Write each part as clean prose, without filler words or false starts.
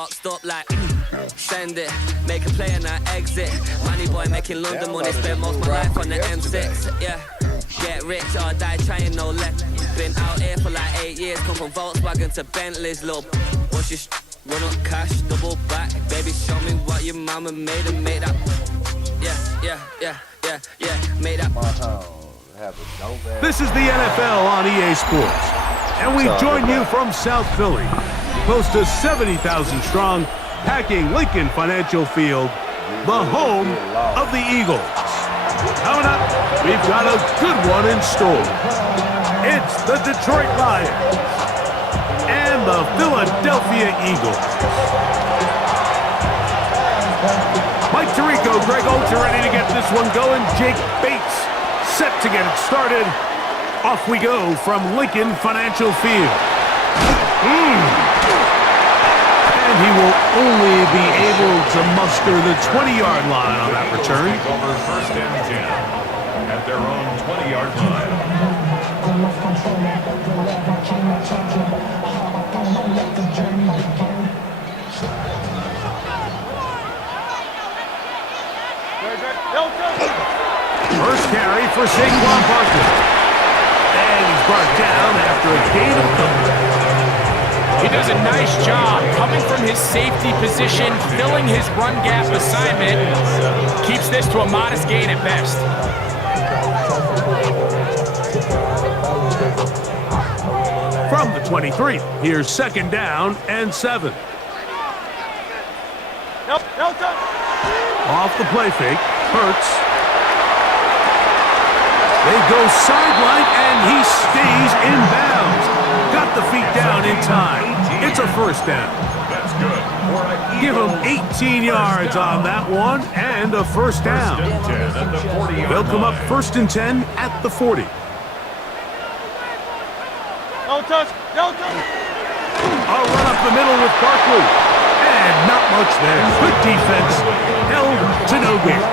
boxed up like send it, make a play and I exit. Money boy making London money, spent most of my life on the M6. Yeah, get rich or die trying, no left. Been out here for like 8 years, come from Volkswagen to Bentleys, love. What's your run up cash, double back, baby, show me what your mama made and make that. Yeah, made that. This is the NFL on EA Sports, and we join you from South Philly, close to 70,000 strong, packing Lincoln Financial Field, the home of the Eagles. Coming up, we've got a good one in store. It's the Detroit Lions and the Philadelphia Eagles. Mike Tirico, Greg Olds are ready to get this one going. Jake Bates set to get it started. Off we go from Lincoln Financial Field. And he will only be able to muster the 20-yard line on that return. Over first and 10 at their own 20-yard line. First carry for Saquon Barkley. And he's brought down after a gain of couple. He does a nice job coming from his safety position, filling his run gap assignment. Keeps this to a modest gain at best. From the 23, here's second down and 7. Off the play fake, Hurts. They go sideline, and he stays in bounds. Got the feet down in time. It's a first down. That's good. Give him 18 yards on that one, and a first down. They'll come up first and 10 at the 40. No touch. A run up the middle with Barkley. And not much there. Good defense. Held to no gain.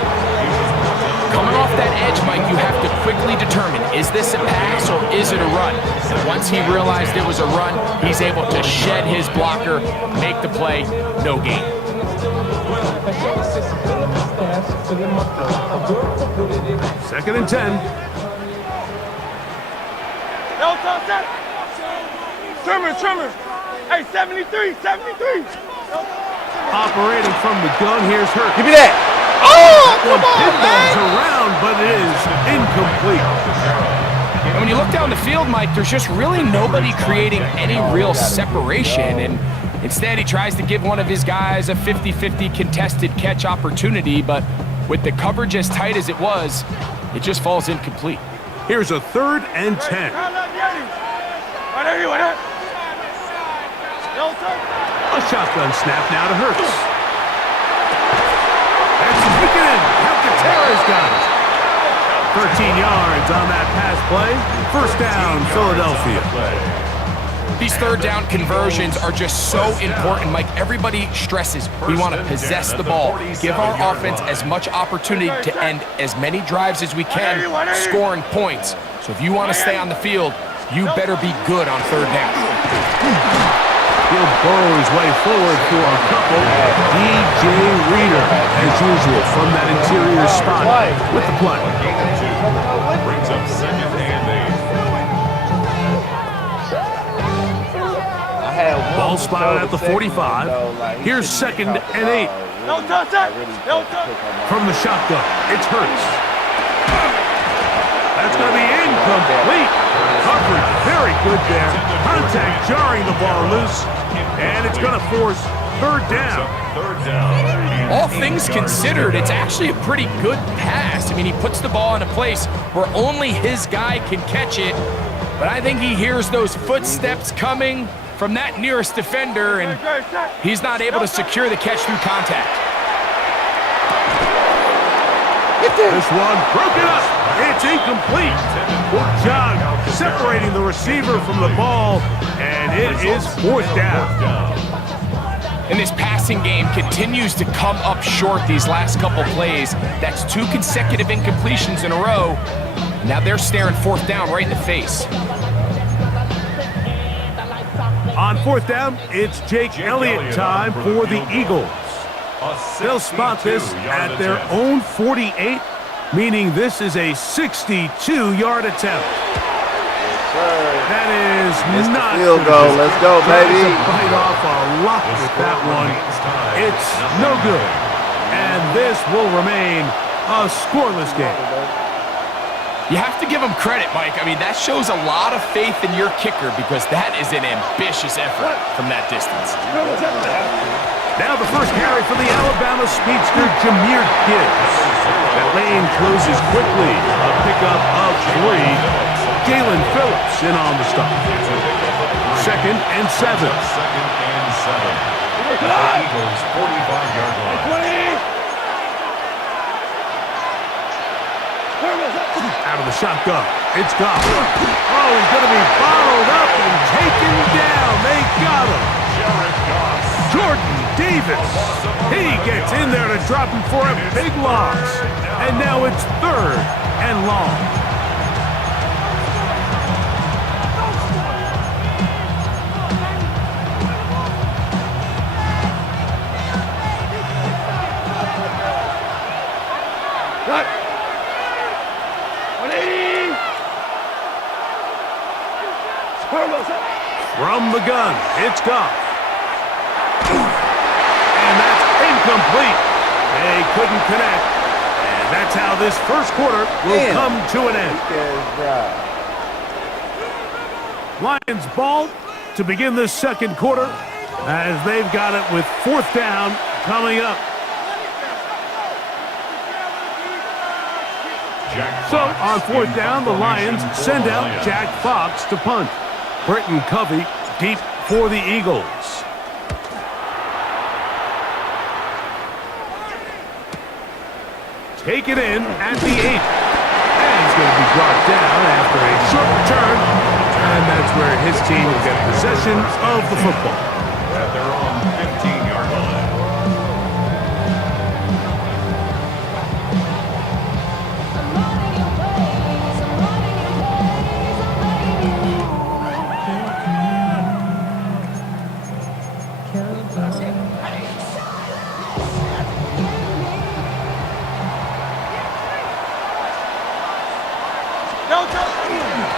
Coming off that edge, Mike, you have to quickly determine, is this a pass or is it a run? And once he realized it was a run, he's able to shed his blocker, make the play, no gain. Second and 10. Trimmer. Hey, 73. Operating from the gun, here's Hurts. Give me that. Oh, come on, Pinballs man. around, but it is incomplete. And when you look down the field, Mike, there's just really nobody creating any real separation. And instead, he tries to give one of his guys a 50-50 contested catch opportunity. But with the coverage as tight as it was, it just falls incomplete. Here's a third and 10. A shotgun snap now to Hurts. That's Wicked. Alcantara's got it. 13 yards on that pass play. First down, Philadelphia. These third down conversions are just so important, Mike. Everybody stresses we want to possess the ball, give our offense as much opportunity to end as many drives as we can, scoring points. So if you want to stay on the field, you better be good on third down. He'll burrow his way forward for a couple. DJ Reader, as usual, from that interior spot with the play. Brings up second and 8. Ball spotted at the 45. Here's second and 8. From the shotgun, it's Hurts. That's going to be incomplete. Coverage very good there. Contact jarring the ball loose. And it's going to force third down. All things considered, it's actually a pretty good pass. I mean, he puts the ball in a place where only his guy can catch it. But I think he hears those footsteps coming from that nearest defender, and he's not able to secure the catch through contact. This one broken up. It's incomplete. Good job separating the receiver from the ball, and it is fourth down. And this passing game continues to come up short these last couple plays. That's 2 consecutive incompletions in a row. Now they're staring fourth down right in the face. On fourth down, it's Jake Elliott time for the Eagles. They'll spot this at their own 48, meaning this is a 62-yard attempt. That is not field goal. Let's go, baby. Bite off a lot with that one. It's no good. And this will remain a scoreless game. You have to give him credit, Mike. I mean, that shows a lot of faith in your kicker because that is an ambitious effort from that distance. Now the first carry for the Alabama speedster, Jahmyr Gibbs. That lane closes quickly. A pickup of 3. Jalen Phillips in on the stop. 2nd and 7. The Eagles 45-yard line. Out of the shotgun. It's Goff. Oh, he's going to be bottled up and taken down. They got him. Jordan Davis. He gets in there to drop him for a big loss. And now it's 3rd and long. From the gun, it's Goff. And that's incomplete. They couldn't connect. And that's how this first quarter will come to an end. Lions ball to begin this second quarter as they've got it with 4th down coming up. So on 4th down, the Lions send out Jack Fox to punt. Britton Covey deep for the Eagles. Take it in at the 8. And he's going to be brought down after a short return. And that's where his team will get possession of the football. At their own 15-yard line.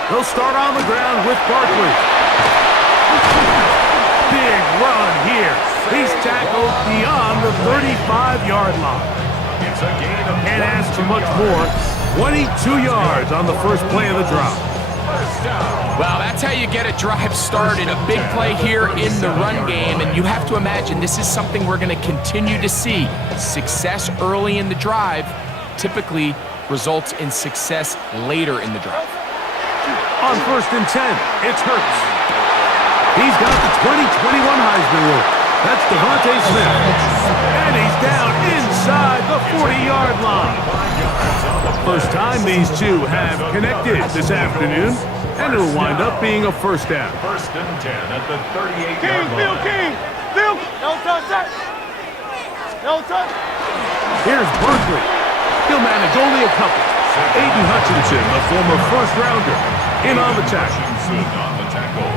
They'll start on the ground with Barkley. Big run here. He's tackled beyond the 35-yard line. It's a gain of Can't ask for much more. 22 yards on the first play of the drop. Well, that's how you get a drive started. A big play here in the run game, and you have to imagine this is something we're going to continue to see. Success early in the drive typically results in success later in the drive. On 1st and 10, it's Hurts. He's got the 2021 Heisman winner. That's Devontae Smith. And he's down inside the 40-yard line. First time these two have connected this afternoon, and it'll wind up being a first down. 1st and 10 at the 38-yard King, Bill, line. King, Bill. No touch that. No touch. Here's Barkley. He'll manage only a couple. Aiden Hutchinson, the former first-rounder, in on the tackle. Hutchinson on the tackle.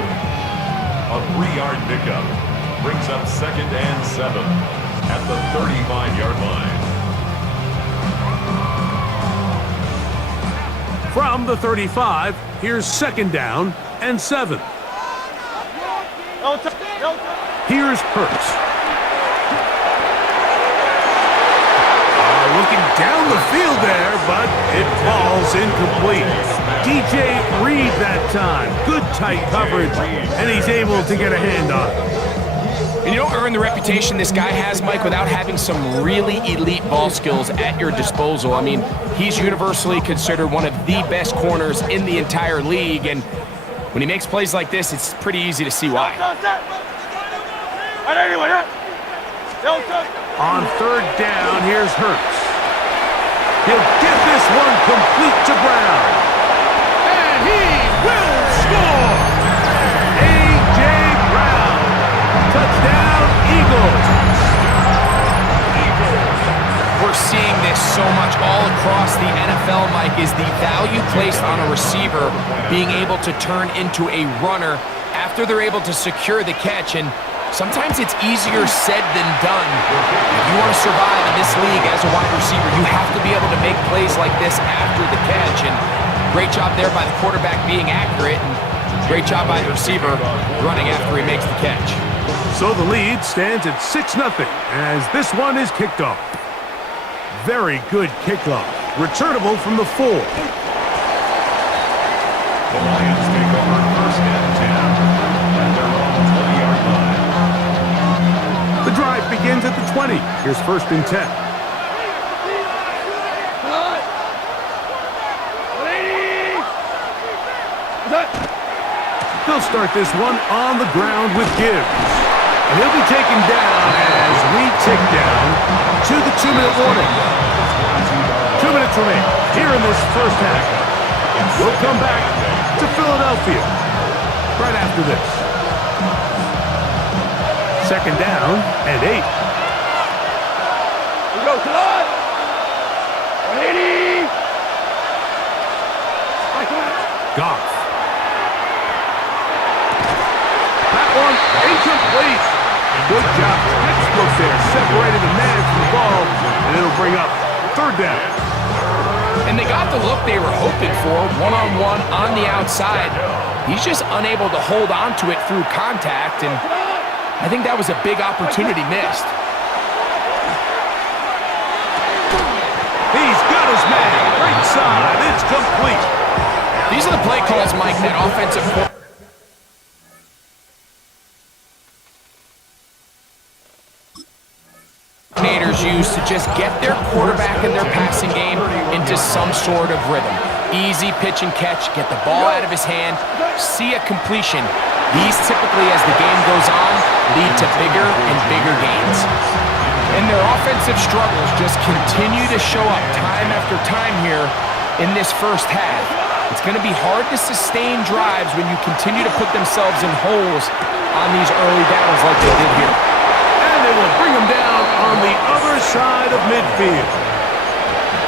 A 3-yard pickup brings up 2nd and 7 at the 35-yard line. From the 35, here's 2nd down and 7. No touch. No touch. Here's Hurts. Looking down the field there, but it falls incomplete. DJ Reed that time. Good tight coverage, and he's able to get a hand on it. And you don't earn the reputation this guy has, Mike, without having some really elite ball skills at your disposal. I mean, he's universally considered one of the best corners in the entire league, and when he makes plays like this, it's pretty easy to see why. On 3rd down, here's Hurts. He'll get this one complete to Brown. And he will score! A.J. Brown. Touchdown, Eagles. We're seeing this so much all across the NFL, Mike, is the value placed on a receiver being able to turn into a runner after they're able to secure the catch, and sometimes it's easier said than done. If you want to survive in this league as a wide receiver, you have to be able to make plays like this after the catch, and great job there by the quarterback being accurate, and great job by the receiver running after he makes the catch. So the lead stands at 6-0 as this one is kicked off. Very good kickoff. Returnable from the 4. The Lions take over 1st and 10 at their own 20-yard line. The drive begins at the 20. Here's 1st and 10. They'll start this one on the ground with Gibbs. And he'll be taken down as we tick down to the 2-minute warning. 2 minutes remain here in this first half. We'll come back to Philadelphia right after this. 2nd down and 8. We go, Todd! 180! Goff. That one incomplete. Good job. Textbook there. Separated the man from the ball, and it'll bring up 3rd down. And they got the look they were hoping for, one-on-one on the outside. He's just unable to hold on to it through contact, and I think that was a big opportunity missed. He's got his man. Right side. It's complete. These are the play calls, Mike, that offensive coordinators use to just get their quarterback and their passing game into some sort of rhythm. Easy pitch and catch, get the ball out of his hand, see a completion. These typically, as the game goes on, lead to bigger and bigger gains. And their offensive struggles just continue to show up time after time here in this first half. It's going to be hard to sustain drives when you continue to put themselves in holes on these early downs like they did here. And they will bring him down on the other side of midfield.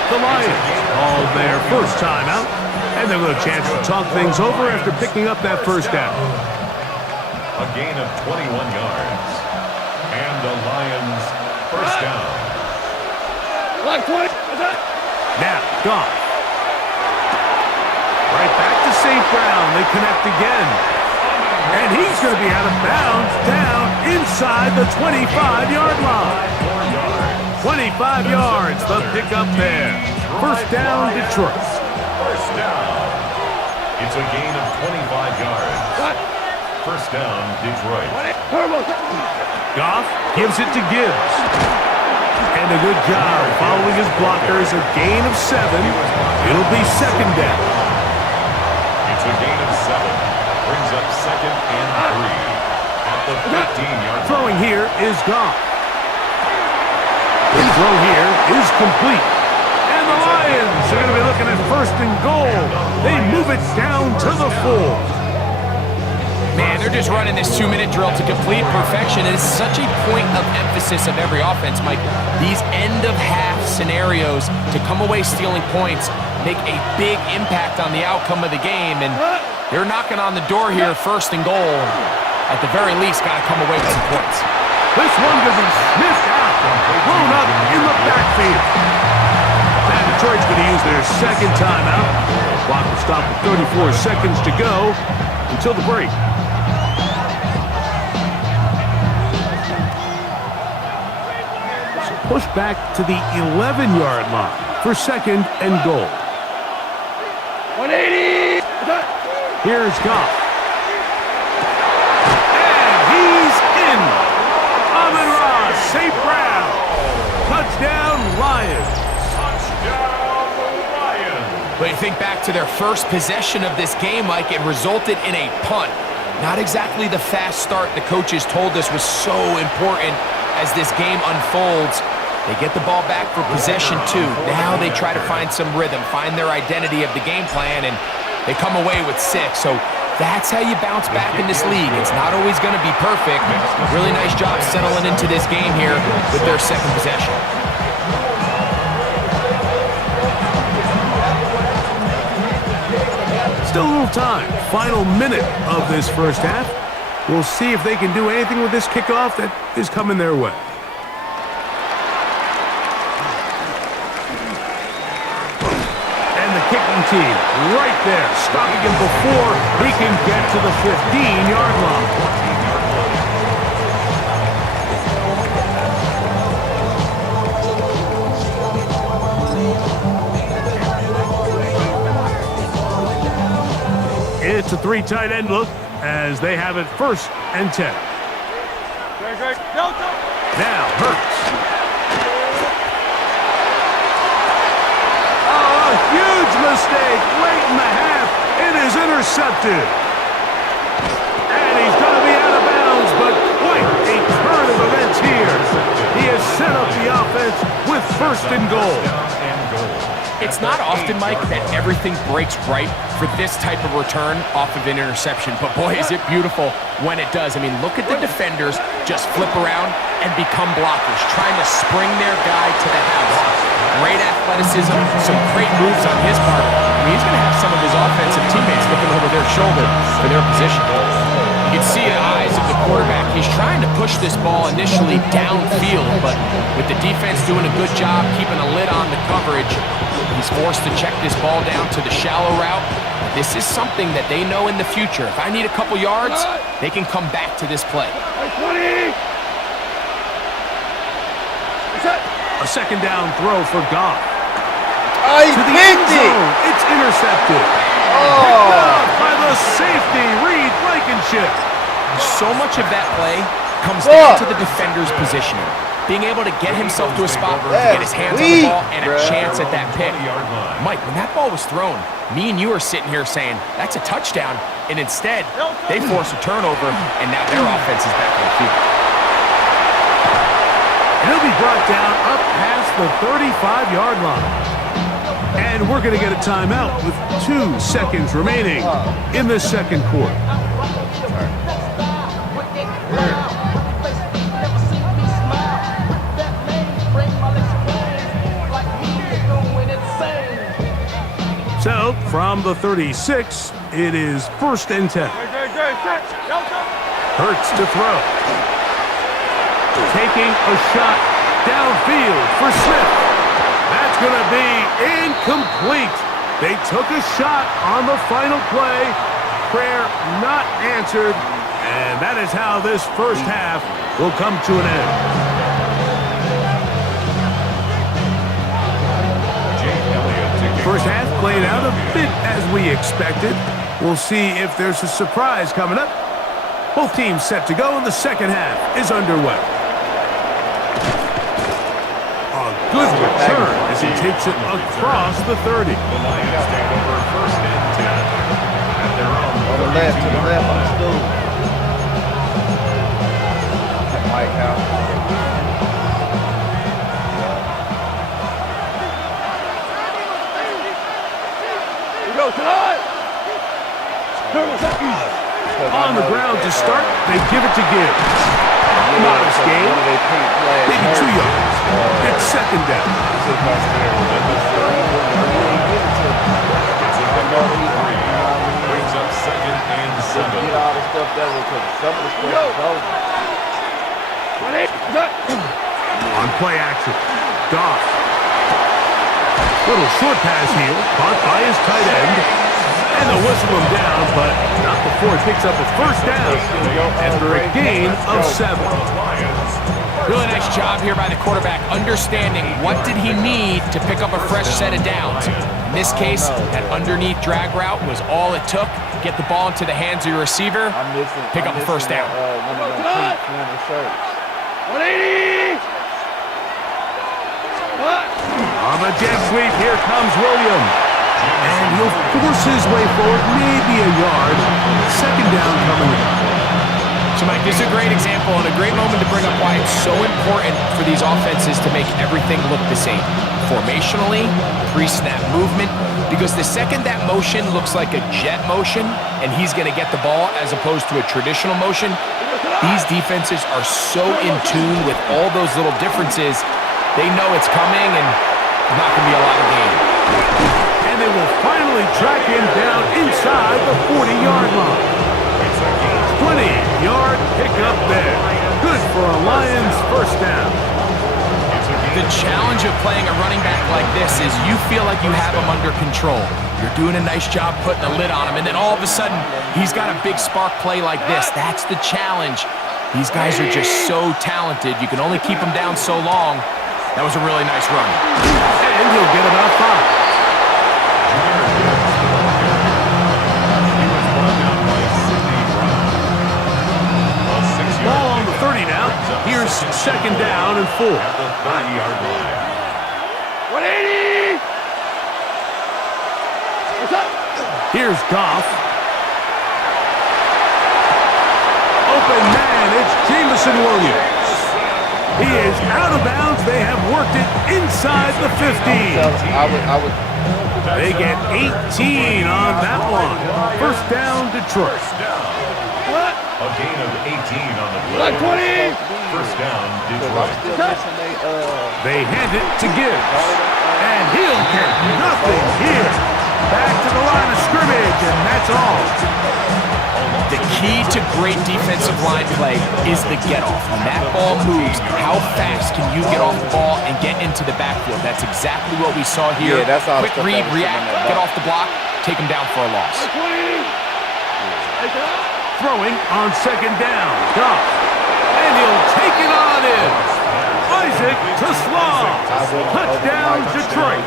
The Lions call their first time out, and they'll get a chance to talk things over after picking up that 1st down. A gain of 21 yards. And the Lions 1st down. Now, Goff. Right back to St. Brown. They connect again. And he's going to be out of bounds down inside the 25-yard line. 25 yards, the pickup there. 1st down, Detroit. 1st down. It's a gain of 25 yards. 1st down, Detroit. Goff gives it to Gibbs. And a good job following his blockers. A gain of 7. It'll be 2nd down. It's a gain of 7. Brings up 2nd and 3 at the 15-yard line. Throwing here is Goff. The throw here is complete. And the Lions are going to be looking at 1st and goal. They move it down to the 4. Man, they're just running this 2-minute drill to complete perfection. It is such a point of emphasis of every offense, Mike. These end-of-half scenarios to come away stealing points make a big impact on the outcome of the game, and they're knocking on the door here, 1st and goal. At the very least, got to come away with some points. This one could be sniffed out, blown up in the backfield. And Detroit's going to use their 2nd timeout. Clock will stop with 34 seconds to go until the break. So push back to the 11-yard line for 2nd and goal. 180! Here's Goff. And he's in. Amon-Ra St. Brown. Touchdown, Lions. Touchdown, Lions. But you think back to their first possession of this game, Mike, it resulted in a punt. Not exactly the fast start the coaches told us was so important as this game unfolds. They get the ball back for possession 2. Now they try to find some rhythm, find their identity of the game plan, and they come away with 6. So that's how you bounce back in this league. It's not always going to be perfect. Really nice job settling into this game here with their 2nd possession. Still a little time. Final minute of this first half. We'll see if they can do anything with this kickoff that is coming their way. And the kicking team right there, stopping him before he can get to the 15-yard line. It's a 3 tight end look as they have it 1st and 10. Now Hurts. Oh, a huge mistake late in the half. It is intercepted. And he's going to be out of bounds, but quite a turn of events here. He has set up the offense with 1st and goal. It's not often, Mike, that everything breaks right for this type of return off of an interception. But boy, is it beautiful when it does. I mean, look at the defenders just flip around and become blockers, trying to spring their guy to the house. Great athleticism, some great moves on his part. I mean, he's going to have some of his offensive teammates looking over their shoulder for their position. You can see the eyes of the quarterback. He's trying to push this ball initially downfield, but with the defense doing a good job keeping a lid on the coverage, he's forced to check this ball down to the shallow route. This is something that they know in the future. If I need a couple yards, they can come back to this play. A 2nd down throw for Goff. Oh, he's To the end zone. It's intercepted. Picked up by the safety, Reed Blankenship. So much of that play comes down to the defender's positioning. Being able to get himself to a spot to get his hands on the ball and a chance at that pick. Mike, when that ball was thrown, me and you are sitting here saying, that's a touchdown. And instead, they force a turnover, and now their offense is back on the field. He'll be brought down up past the 35-yard line. And we're going to get a timeout with 2 seconds remaining in the 2nd quarter. So, from the 36, it is 1st and 10. Hurts to throw. Taking a shot downfield for Smith. That's going to be incomplete. They took a shot on the final play. Prayer not answered. And that is how this 1st half will come to an end. 1st half played out a bit as we expected. We'll see if there's a surprise coming up. Both teams set to go, and the 2nd half is underway. A good return as he takes it across the 30. The Lions take over 1st and 10 at their own. To the left, on the stool. Mike out. On the ground to start, they give it to Gibbs. Modest gain. Maybe 2 yards. It's 2nd down. Brings up 2nd and 7. Get all the stuff that was some of the stuff is over. On play action, Goff. Little short pass here, caught by his tight end. And they'll whistle him down, but not before he picks up his 1st down after a gain of 7. Really nice job here by the quarterback, understanding what did he need to pick up a fresh set of downs. In this case, that underneath drag route was all it took. Get the ball into the hands of your receiver, pick up the 1st down. 180! On the jet sweep, here comes Williams. And he'll force his way forward, maybe a yard. 2nd down coming in. So, Mike, this is a great example and a great moment to bring up why it's so important for these offenses to make everything look the same. Formationally, pre-snap movement, because the second that motion looks like a jet motion and he's going to get the ball as opposed to a traditional motion, these defenses are so in tune with all those little differences. They know it's coming and there's not going to be a lot of gain. And they will finally track him down inside the 40-yard line. Play 20-yard pickup there. Good for a Lions first down. The challenge of playing a running back like this is you feel like you have him under control. You're doing a nice job putting a lid on him, and then all of a sudden, he's got a big spark play like this. That's the challenge. These guys are just so talented. You can only keep them down so long. That was a really nice run. And he'll get about 5. Ball on the 30 now. Here's second down and 4. At the 30-yard line. 180! Here's Goff. Open man, it's Jameson Williams. He is out of bounds. They have worked it inside the 15. They get 18 on that one. First down, Detroit. A gain of 18 on the play. First down, Detroit. They hand it to Gibbs. And he'll get nothing here. Back to the line of scrimmage, and that's all. The key to great defensive line play is the get-off. When that ball moves, how fast can you get off the ball and get into the backfield? That's exactly what we saw here. Yeah, that's all. Quick read, react, get off the block, take him down for a loss. Throwing on second down. Goff. And he'll take it on in. Isaac to Slaw. Touchdown, Detroit.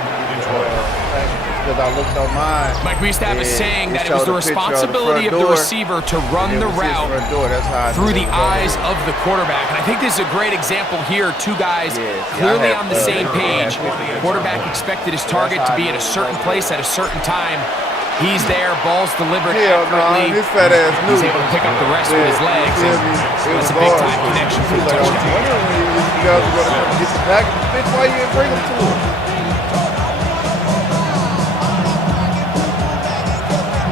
Because I looked on mine. Mike, we used to have a saying that it was the responsibility of the receiver to run the route through the eyes of the quarterback. And I think this is a great example here. Two guys clearly on the same page. Quarterback expected his target to be at a certain place at a certain time. He's there, ball's delivered accurately. His fat ass He's able to pick up the rest with his legs. That's a big-time connection for the touchdown. You guys are going to get the package. Bitch, why you didn't bring them to him?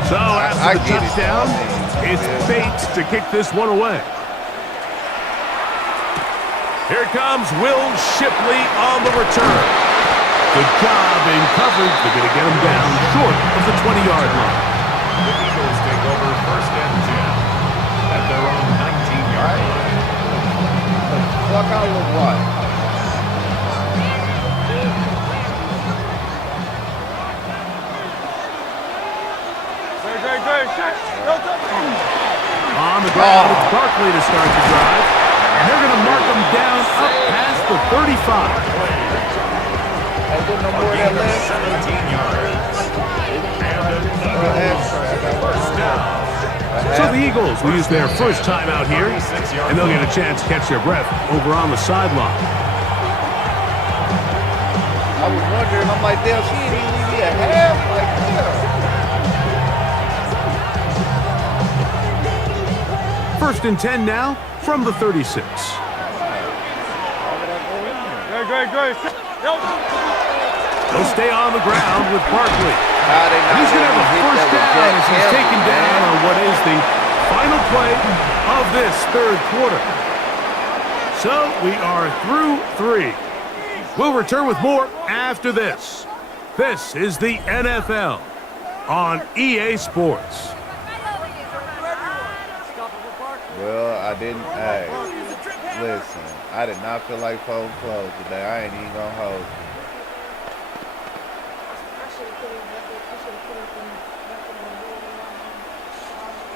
So after the touchdown, it's Bates to kick this one away. Here comes Will Shipley on the return. Good job in coverage. They're going to get him down short of the 20-yard line. The Eagles take over first and 10 at their own 19-yard line. Fuck out of what? On the ground, it's Barkley to start the drive. And they're going to mark him down up past the 35. No more than less. 17 yards. So the Eagles will use their first time out here, and they'll get a chance to catch their breath over on the sideline. I was wondering, I'm like, damn, she didn't even leave me a half. Like, yeah. First and 10 now from the 36. Great. He'll stay on the ground with Barkley. He's going to have a first down as he's taken down on what is the final play of this third quarter. So we are through 3. We'll return with more after this. This is the NFL on EA Sports. Well, I didn't. Hey, listen, I did not feel like folding clothes today. I ain't even gonna hold you.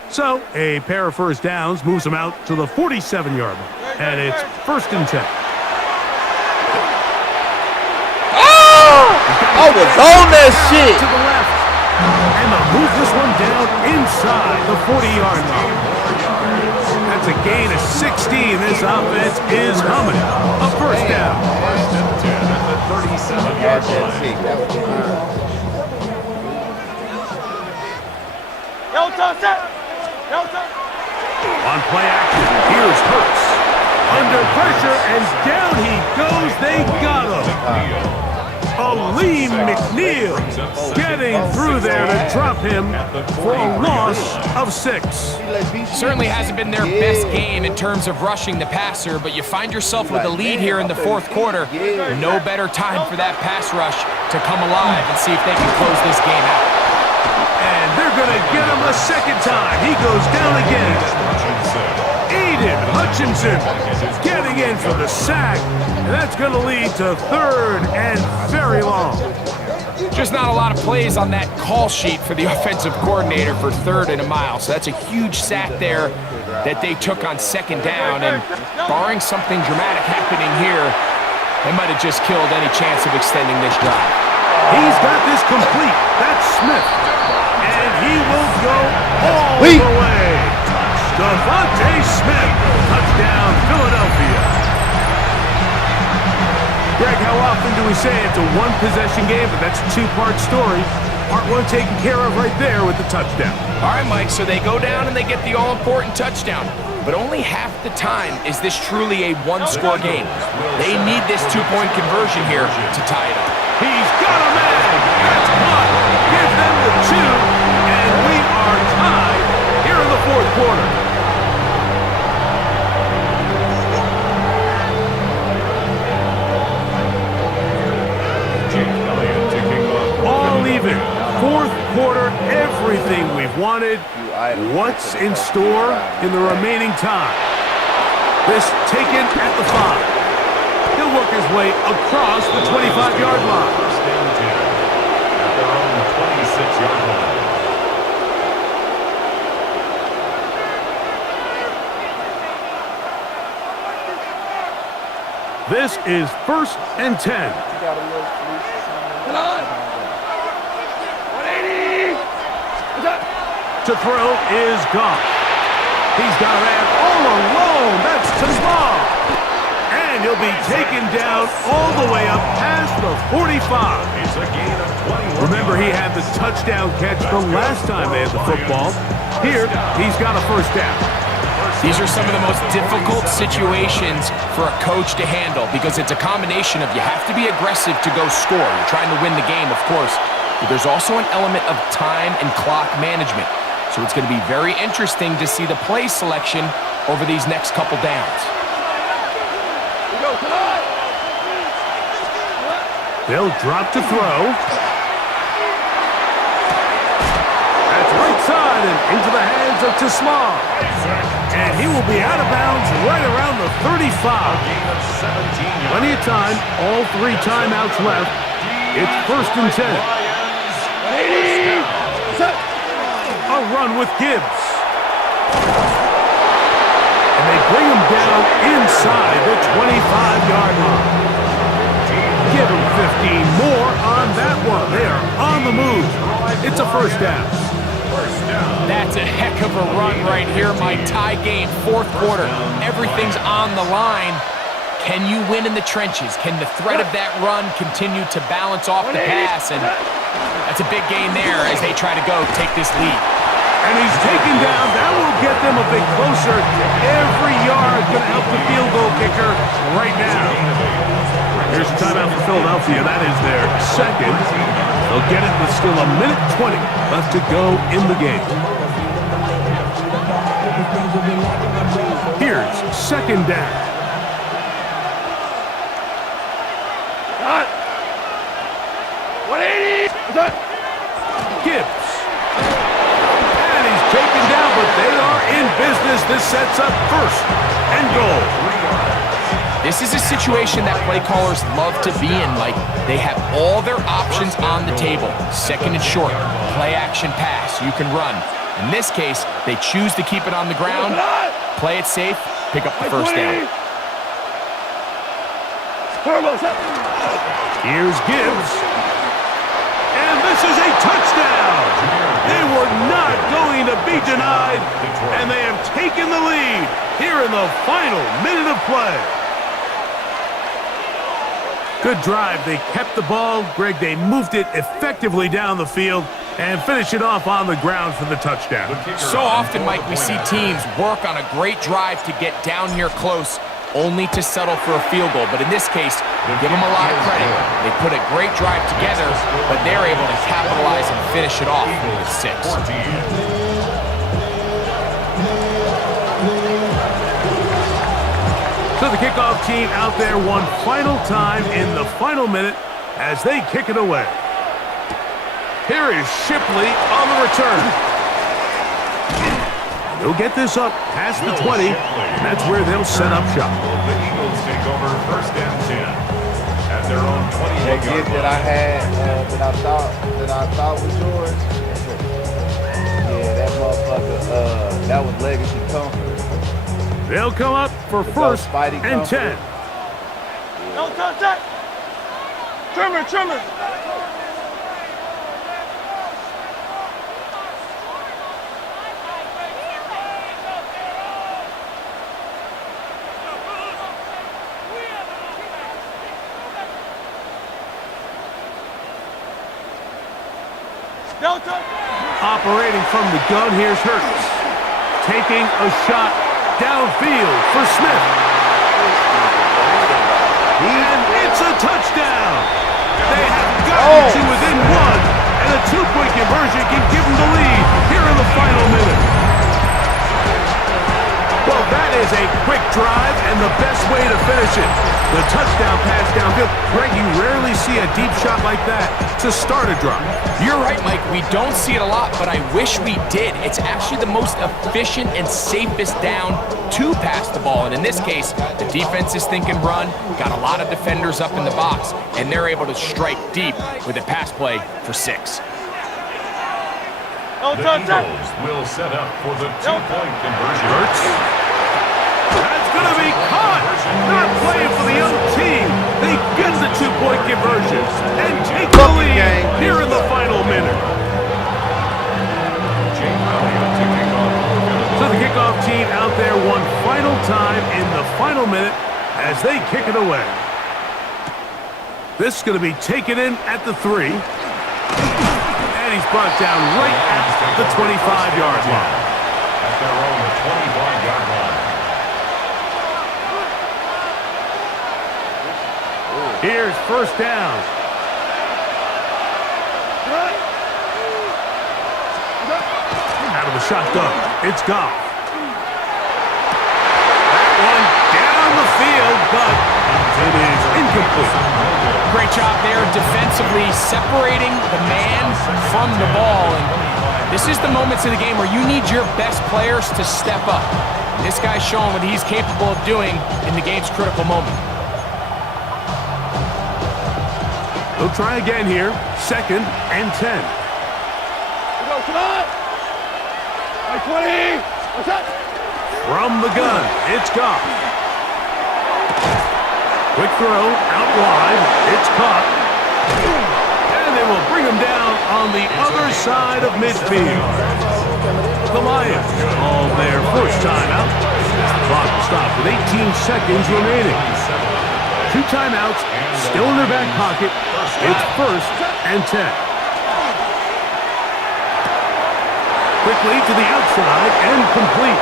So, a pair of first downs moves them out to the 47-yard line. And it's first and 10. Oh! I was on that shit! To the left. And they'll move this one down inside the 40-yard line. That's a gain of 16. This offense is humming. A first down. First and 10 at the 37-yard line. That was mine. On play action, here's Hurts. Under pressure, and down he goes. They got him. Aleem McNeil getting through there to drop him for a loss of 6. Certainly hasn't been their best game in terms of rushing the passer, but you find yourself with a lead here in the fourth quarter. No better time for that pass rush to come alive and see if they can close this game out. And they're going to get him a second time. He goes down again. Hutchinson getting in for the sack, and that's going to lead to 3rd and very long. Just not a lot of plays on that call sheet for the offensive coordinator for 3rd and a mile. So that's a huge sack there that they took on 2nd down. And barring something dramatic happening here, they might have just killed any chance of extending this drive. He's got this complete. That's Smith. And he will go all the way. Devontae Smith, touchdown, Philadelphia. Greg, how often do we say it's a one-possession game, but that's a 2-part story? Part 1 taken care of right there with the touchdown. All right, Mike, so they go down and they get the all-important touchdown. But only half the time is this truly a one-score game. They need this 2-point conversion here to tie it up. He's got a man. That's one. Give them the 2, and we are tied here in the 4th quarter. All even. 4th quarter, everything we've wanted. What's in store in the remaining time? This taken at the 5. He'll work his way across the 25-yard line. First and 10 at their own 26-yard line. This is 1st and 10. Come on. 180. To throw is gone. He's got a man all alone. That's Tasman. And he'll be taken down all the way up past the 45. It's a gain of 21. Remember, he had the touchdown catch the last time they had the football. Here, he's got a 1st down. These are some of the most difficult situations for a coach to handle because it's a combination of you have to be aggressive to go score. You're trying to win the game, of course, but there's also an element of time and clock management. So it's going to be very interesting to see the play selection over these next couple downs. They'll drop to throw. That's right side and into the hands of Tasman. And he will be out of bounds right around the 35. Plenty of time, all 3 timeouts left. It's 1st and 10. A run with Gibbs. And they bring him down inside the 25-yard line. Give him 15 more on that one. They are on the move. It's a 1st down. That's a heck of a run right here, my tie game, 4th quarter. Everything's on the line. Can you win in the trenches? Can the threat of that run continue to balance off the pass? And that's a big gain there as they try to go take this lead. And he's taken down. That will get them a bit closer. Every yard going to help the field goal kicker right now. Here's a timeout for Philadelphia. That is their 2nd. They'll get it with still a minute 20 left to go in the game. Here's 2nd down. Cut. 180. Gibbs. And he's taken down, but they are in business. This sets up 1st and goal. This is a situation that play callers love to be in. Like, they have all their options on the table. 2nd and short, play action pass, you can run. In this case, they choose to keep it on the ground, play it safe, pick up the 1st down. Here's Gibbs. And this is a touchdown. They were not going to be denied, and they have taken the lead here in the final minute of play. Good drive. They kept the ball. Greg, they moved it effectively down the field and finished it off on the ground for the touchdown. So often, Mike, we see teams work on a great drive to get down here close, only to settle for a field goal. But in this case, give them a lot of credit. They put a great drive together, but they're able to capitalize and finish it off with 6. So the kickoff team out there one final time in the final minute as they kick it away. Here is Shipley on the return. They'll get this up past the 20. That's where they'll set up shop. The Eagles take over 1st and 10 at their own 21-yard That gift that I had, that I thought was yours. Yeah, that motherfucker, that was Legacy Comfort. They'll come up for 1st and 10. Don't touch that. Trimmer. Don't touch. Operating from the gun, here's Hurts. Taking a shot downfield for Smith. And it's a touchdown. They have gotten to within 1, and a 2-point conversion can give them the lead here in the final minute. Well, that is a quick drive and the best way to finish it. The touchdown pass downfield. Greg, you rarely see a deep shot like that to start a drive. You're right, Mike. We don't see it a lot, but I wish we did. It's actually the most efficient and safest down to pass the ball. And in this case, the defense is thinking run, got a lot of defenders up in the box, and they're able to strike deep with a pass play for 6. The Eagles will set up for the 2-point conversion. That's going to be caught. Not playing for the young team. They get the 2-point conversion and take the lead here in the final minute. So the kickoff team out there one final time in the final minute as they kick it away. This is going to be taken in at the 3. And he's brought down right at the 25-yard line. At their own 25-yard line. Here's 1st down. Out of the shotgun, it's Goff. That one down the field, but it is incomplete. Great job there defensively, separating the man from the ball. And this is the moments of the game where you need your best players to step up. And this guy's showing what he's capable of doing in the game's critical moment. They'll try again here. 2nd and 10. Come on. 20. What's up? From the gun, it's Goff. Quick throw, out wide. It's caught. And they will bring him down on the other side of midfield. The Lions call their first timeout. The clock will stop with 18 seconds remaining. 2 timeouts, still in their back pocket. It's 1st and 10. Quickly to the outside and complete.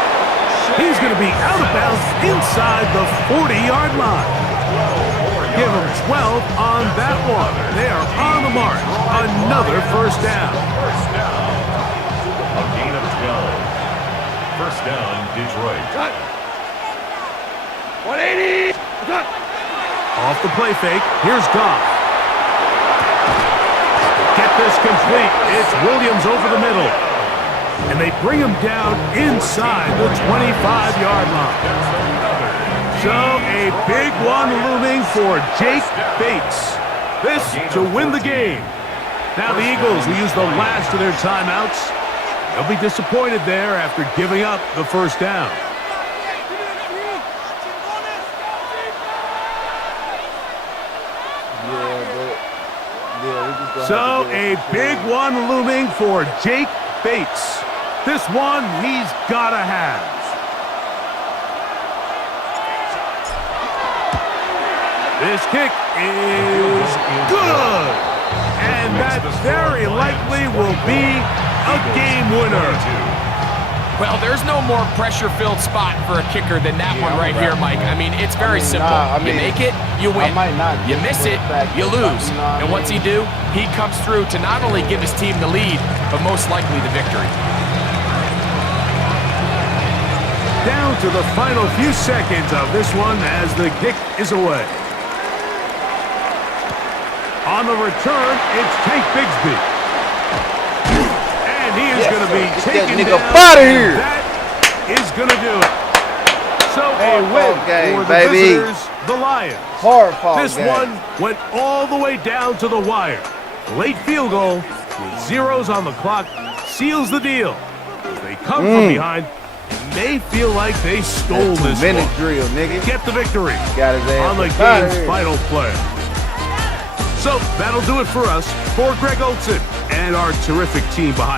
He's going to be out of bounds inside the 40-yard line. Give him 12 on that one. They are on the mark. Another 1st down. A gain of 12. 1st down, Detroit. 180. Off the play fake, here's Goff. Get this complete. It's Williams over the middle. And they bring him down inside the 25-yard line. So a big one looming for Jake Bates. This to win the game. Now the Eagles will use the last of their timeouts. They'll be disappointed there after giving up the 1st down. So a big one looming for Jake Bates. This one he's got to have. This kick is good. And that very likely will be a game winner. Well, there's no more pressure-filled spot for a kicker than that one right here, Mike. I mean, it's very simple. You make it, you win. You miss it, you lose. And what's he do? He comes through to not only give his team the lead, but most likely the victory. Down to the final few seconds of this one as the kick is away. On the return, it's Tank Bigsby. And he is going to be taken down. Out of here. That is going to do it. So a Hard win fought game, for the baby. visitors, the Lions. Hard fought This game. one went all the way down to the wire. Late field goal with zeros on the clock seals the deal. As they come from behind, and may feel like they stole this Minute one. drill, nigga. Get the victory Got his ass on the up outta game's here. final play. So that'll do it for us. For Greg Olson and our terrific team behind